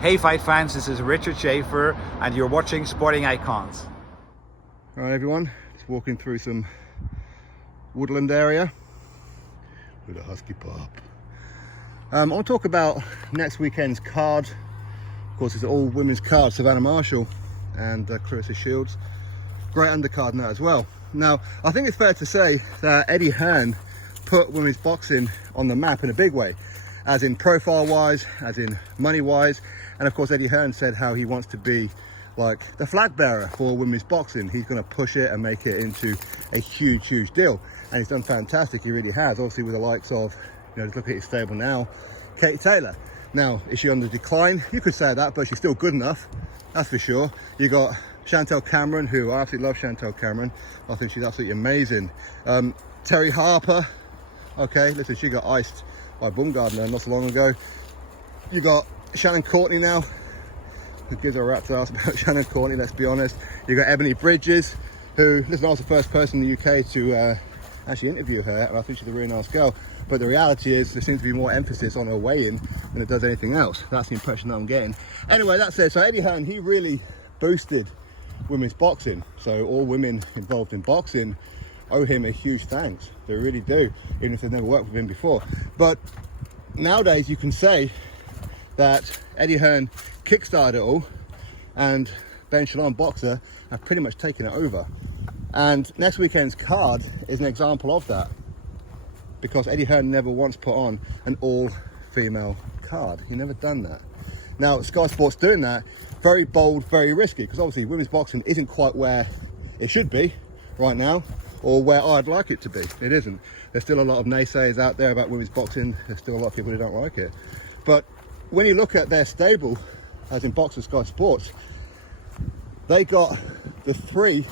Hey fight fans, this is Richard Schaefer and you're watching Sporting Icons. All right everyone, just walking through some woodland area with a husky pup. I want to talk about next weekend's card. Of course, it's an all women's card, Savannah Marshall and Clarissa Shields. Great undercard in that as well. Now, I think it's fair to say that Eddie Hearn put women's boxing on the map in a big way, as in profile wise, as in money wise. And of course, Eddie Hearn said how he wants to be like the flag bearer for women's boxing. He's going to push it and make it into a huge deal. And he's done fantastic, he really has. Obviously with the likes of, just look at his stable now, Katie Taylor. Now, is she on the decline? You could say that, but she's still good enough, that's for sure. You got Chantel Cameron, who I absolutely love Chantel Cameron. I think she's absolutely amazing. Terry Harper, okay, listen, she got iced by Baumgardner not so long ago. You got Shannon Courtney now. Who gives a rat's ass about Shannon Courtney, let's be honest. You got Ebony Bridges, who, listen, I was the first person in the UK to actually interview her, and I think she's a really nice girl. But the reality is there seems to be more emphasis on her weigh-in than it does anything else. That's the impression that I'm getting. Anyway, that's it. So Eddie Hearn, he really boosted women's boxing. So all women involved in boxing owe him a huge thanks. They really do, even if they've never worked with him before. But nowadays you can say that Eddie Hearn kickstarted it all, and Ben Shalom Boxer have pretty much taken it over. And next weekend's card is an example of that, because Eddie Hearn never once put on an all-female card. He never done that. Now Sky Sports doing that, very bold, very risky, because obviously women's boxing isn't quite where it should be right now, or where I'd like it to be. It isn't. There's still a lot of naysayers out there about women's boxing. There's still a lot of people who don't like it. But when you look at their stable, as in Boxer Sky Sports, they got the 3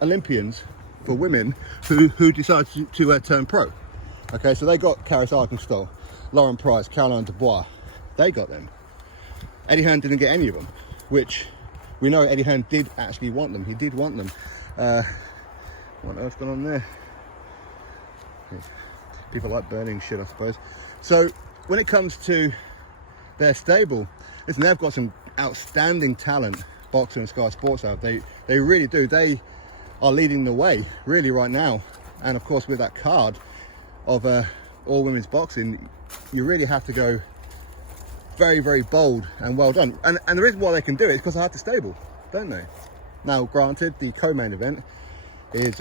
Olympians for women who decided to turn pro. Okay, so they got Karis Arkenstall, Lauren Price, Caroline Dubois. They got them. Eddie Hearn didn't get any of them, which we know Eddie Hearn did actually want them. He did want them. What else going on there? People like burning shit, I suppose. So when it comes to their stable, listen, they've got some outstanding talent, Boxer and Sky Sports have. They really do. They are leading the way really right now. And of course with that card of all women's boxing, you really have to go very bold and well done. And the reason why they can do it is because they have the stable, don't they? Now granted, the co-main event is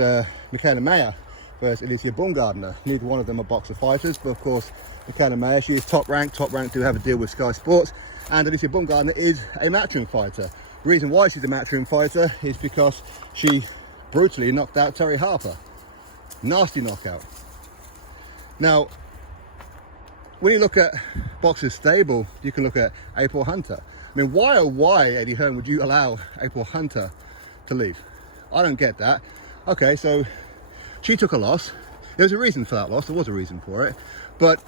Michaela Mayer versus Alicia Baumgardner. Neither one of them are boxer fighters, but of course Michaela Mayer, she is top ranked. Top ranked do have a deal with Sky Sports, and Alicia Baumgardner is a matchroom fighter. The reason why she's a matchroom fighter is because she brutally knocked out Terry Harper. Nasty knockout. Now, when you look at Boxer's stable, you can look at April Hunter. I mean, why, Eddie Hearn, would you allow April Hunter to leave? I don't get that. Okay, so she took a loss. There was a reason for that loss. There was a reason for it. But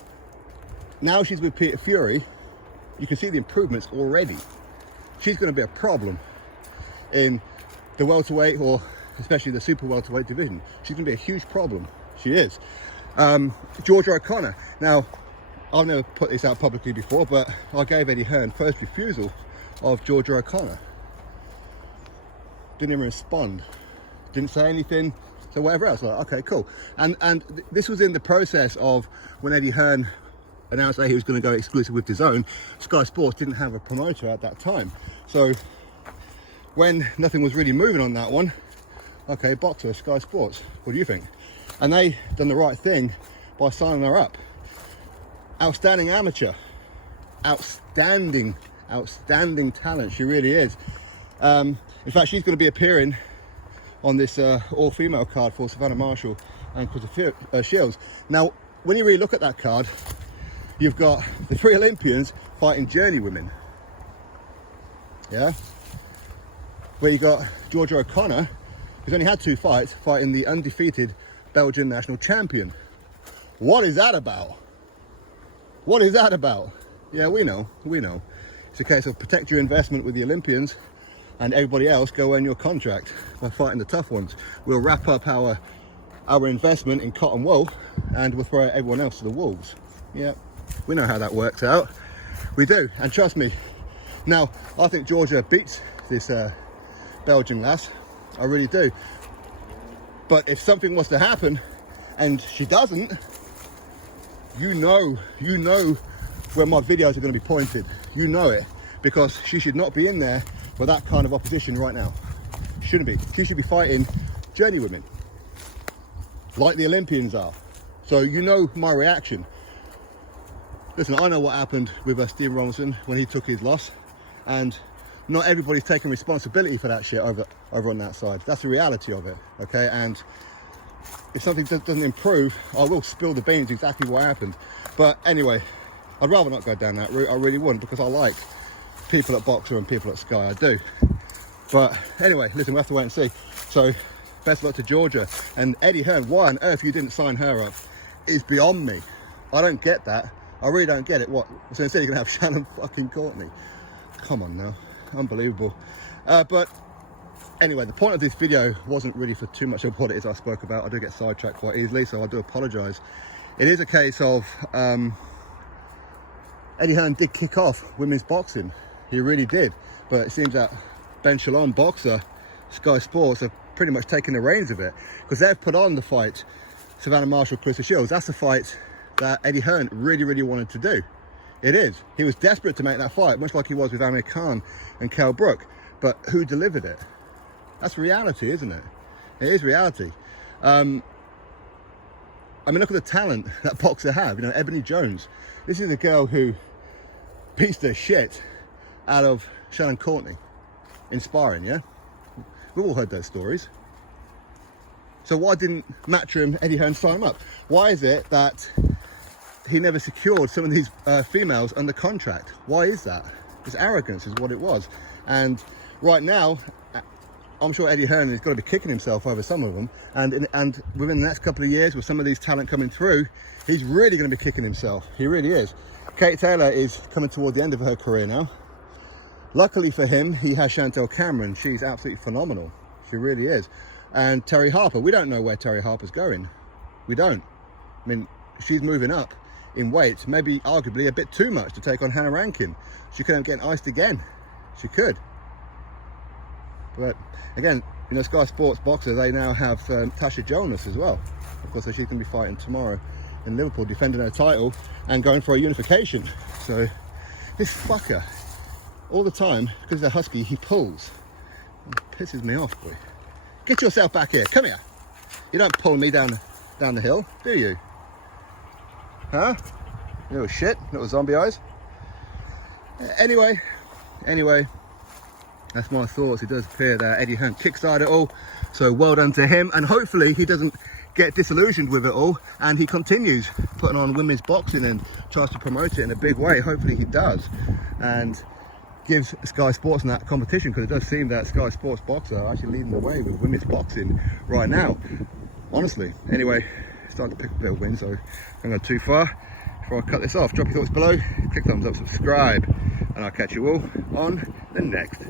now she's with Peter Fury. You can see the improvements already. She's going to be a problem in the welterweight, or especially the super welterweight division. She's going to be a huge problem. She is. Georgia O'Connor. Now, I've never put this out publicly before, but I gave Eddie Hearn first refusal of Georgia O'Connor. Didn't even respond. Didn't say anything. So whatever else, like, okay, cool. And this was in the process of when Eddie Hearn announced that he was going to go exclusive with DAZN. Sky Sports didn't have a promoter at that time. So when nothing was really moving on that one, okay, Boxer, Sky Sports, what do you think? And they done the right thing by signing her up. Outstanding amateur. Outstanding talent, she really is. In fact, she's going to be appearing on this all-female card for Savannah Marshall and Clarissa Shields. Now, when you really look at that card, you've got the 3 Olympians fighting journey women. Yeah? Where you got Georgia O'Connor, who's only had 2 fights, fighting the undefeated Belgian national champion. What is that about? What is that about? Yeah, we know. It's a case of protect your investment with the Olympians and everybody else go earn your contract by fighting the tough ones. We'll wrap up our investment in cotton wool and we'll throw everyone else to the wolves. Yeah, we know how that works out. We do, and trust me. Now, I think Georgia beats this Belgian lass. I really do. But if something was to happen and she doesn't, you know where my videos are going to be pointed. You know it, because she should not be in there for that kind of opposition right now. Shouldn't be. She should be fighting journey women, like the Olympians are. So you know my reaction. Listen, I know what happened with Steve Robinson when he took his loss, and not everybody's taking responsibility for that shit over on that side. That's the reality of it, okay? And if something doesn't improve, I will spill the beans exactly what happened. But anyway, I'd rather not go down that route. I really wouldn't, because I like people at Boxer and people at Sky. I do. But anyway, listen, we'll have to wait and see. So best of luck to Georgia. And Eddie Hearn, why on earth you didn't sign her up is beyond me. I don't get that. I really don't get it. What? So instead you're going to have Shannon fucking Courtney. Come on now. Unbelievable. But anyway, the point of this video wasn't really for too much of what it is I spoke about. I do get sidetracked quite easily, so I do apologise. It is a case of Eddie Hearn did kick off women's boxing. He really did. But it seems that Ben Shalom, Boxer, Sky Sports have pretty much taken the reins of it, because they've put on the fight Savannah Marshall, Clarissa Shields. That's the fight that Eddie Hearn really wanted to do. It is. He was desperate to make that fight, much like he was with Amir Khan and Kell Brook. But who delivered it? That's reality, isn't it? It is reality. I mean, look at the talent that Boxer have. You know, Ebony Jones. This is a girl who beats the shit out of Shannon Courtney in sparring, yeah? We've all heard those stories. So why didn't Matchroom Eddie Hearn sign him up? Why is it that he never secured some of these females under contract? Why is that? It's arrogance is what it was. And right now, I'm sure Eddie Hearn is going to be kicking himself over some of them. And within the next couple of years, with some of these talent coming through, he's really going to be kicking himself. He really is. Kate Taylor is coming toward the end of her career now. Luckily for him, he has Chantel Cameron. She's absolutely phenomenal. She really is. And Terry Harper. We don't know where Terry Harper's going. We don't. I mean, she's moving up in weight, maybe arguably a bit too much to take on Hannah Rankin. She could end up getting iced again. She could. But again, you know, Sky Sports Boxer, they now have Tasha Jonas as well. Of course, she's going to be fighting tomorrow in Liverpool, defending her title and going for a unification. So this fucker, all the time, because they're husky, he pulls. It pisses me off, boy. Get yourself back here. Come here. You don't pull me down the hill, do you? Huh? You little shit, little zombie eyes. Anyway, that's my thoughts. It does appear that Eddie Hearn kickstarted it all, so well done to him, and hopefully he doesn't get disillusioned with it all and he continues putting on women's boxing and tries to promote it in a big way. Hopefully he does, and gives Sky Sports in that competition, because it does seem that Sky Sports Boxer are actually leading the way with women's boxing right now, honestly. Anyway, starting to pick a bit of wind, so I'm going too far. Before I cut this off, drop your thoughts below, click thumbs up, subscribe, and I'll catch you all on the next